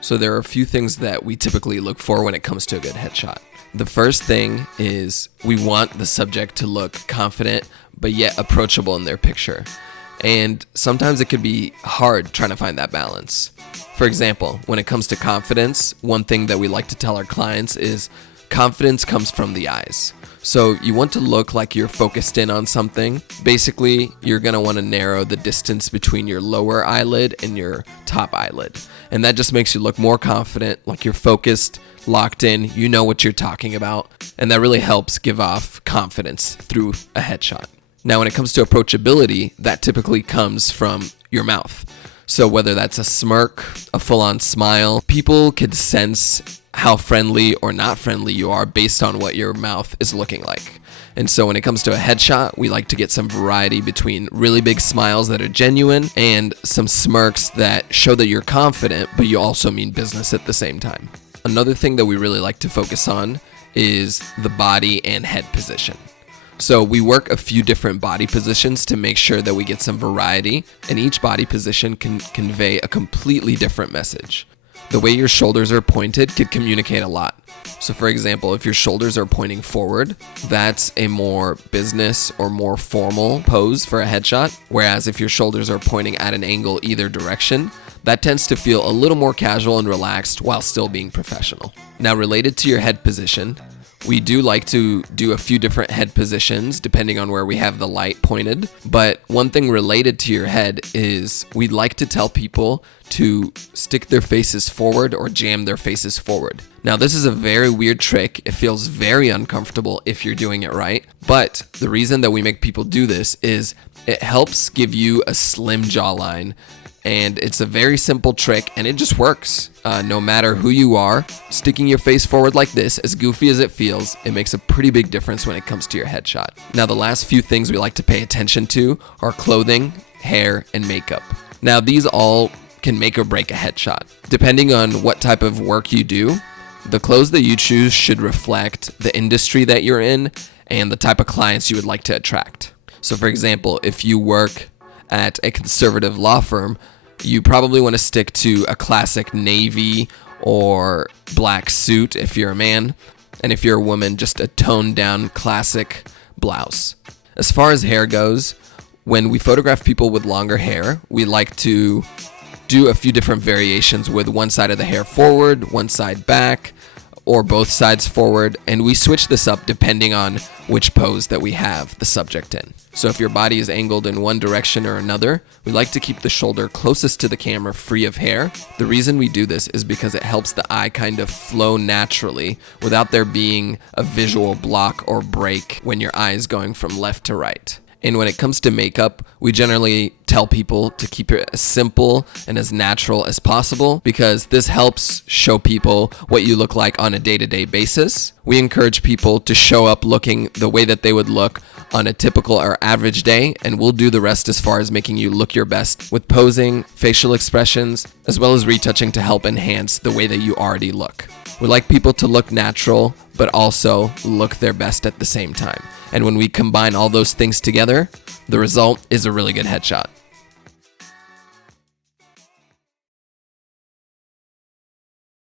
So there are a few things that we typically look for when it comes to a good headshot. The first thing is we want the subject to look confident, but yet approachable in their picture. And sometimes it could be hard trying to find that balance. For example, when it comes to confidence, one thing that we like to tell our clients is confidence comes from the eyes. So you want to look like you're focused in on something. Basically, you're going to want to narrow the distance between your lower eyelid and your top eyelid. And that just makes you look more confident, like you're focused, locked in, you know what you're talking about. And that really helps give off confidence through a headshot. Now, when it comes to approachability, that typically comes from your mouth. So whether that's a smirk, a full-on smile, people could sense how friendly or not friendly you are based on what your mouth is looking like. And so when it comes to a headshot, we like to get some variety between really big smiles that are genuine and some smirks that show that you're confident, but you also mean business at the same time. Another thing that we really like to focus on is the body and head position. So we work a few different body positions to make sure that we get some variety, and each body position can convey a completely different message. The way your shoulders are pointed could communicate a lot. So for example, if your shoulders are pointing forward, that's a more business or more formal pose for a headshot. Whereas if your shoulders are pointing at an angle either direction, that tends to feel a little more casual and relaxed while still being professional. Now, related to your head position, we do like to do a few different head positions depending on where we have the light pointed. But one thing related to your head is we'd like to tell people to stick their faces forward or jam their faces forward. Now, this is a very weird trick. It feels very uncomfortable if you're doing it right. But the reason that we make people do this is it helps give you a slim jawline. And it's a very simple trick, and it just works. No matter who you are, sticking your face forward like this, as goofy as it feels, it makes a pretty big difference when it comes to your headshot. Now, the last few things we like to pay attention to are clothing, hair, and makeup. Now, these all can make or break a headshot. Depending on what type of work you do, the clothes that you choose should reflect the industry that you're in and the type of clients you would like to attract. So, for example, if you work at a conservative law firm, you probably want to stick to a classic navy or black suit if you're a man, and if you're a woman, just a toned down classic blouse. As far as hair goes, when we photograph people with longer hair, we like to do a few different variations with one side of the hair forward, one side back, or both sides forward, and we switch this up depending on which pose that we have the subject in. So if your body is angled in one direction or another, we like to keep the shoulder closest to the camera free of hair. The reason we do this is because it helps the eye kind of flow naturally without there being a visual block or break when your eye is going from left to right. And when it comes to makeup, we generally tell people to keep it as simple and as natural as possible because this helps show people what you look like on a day-to-day basis. We encourage people to show up looking the way that they would look on a typical or average day, and we'll do the rest as far as making you look your best with posing, facial expressions, as well as retouching to help enhance the way that you already look. We like people to look natural, but also look their best at the same time. And when we combine all those things together, the result is a really good headshot.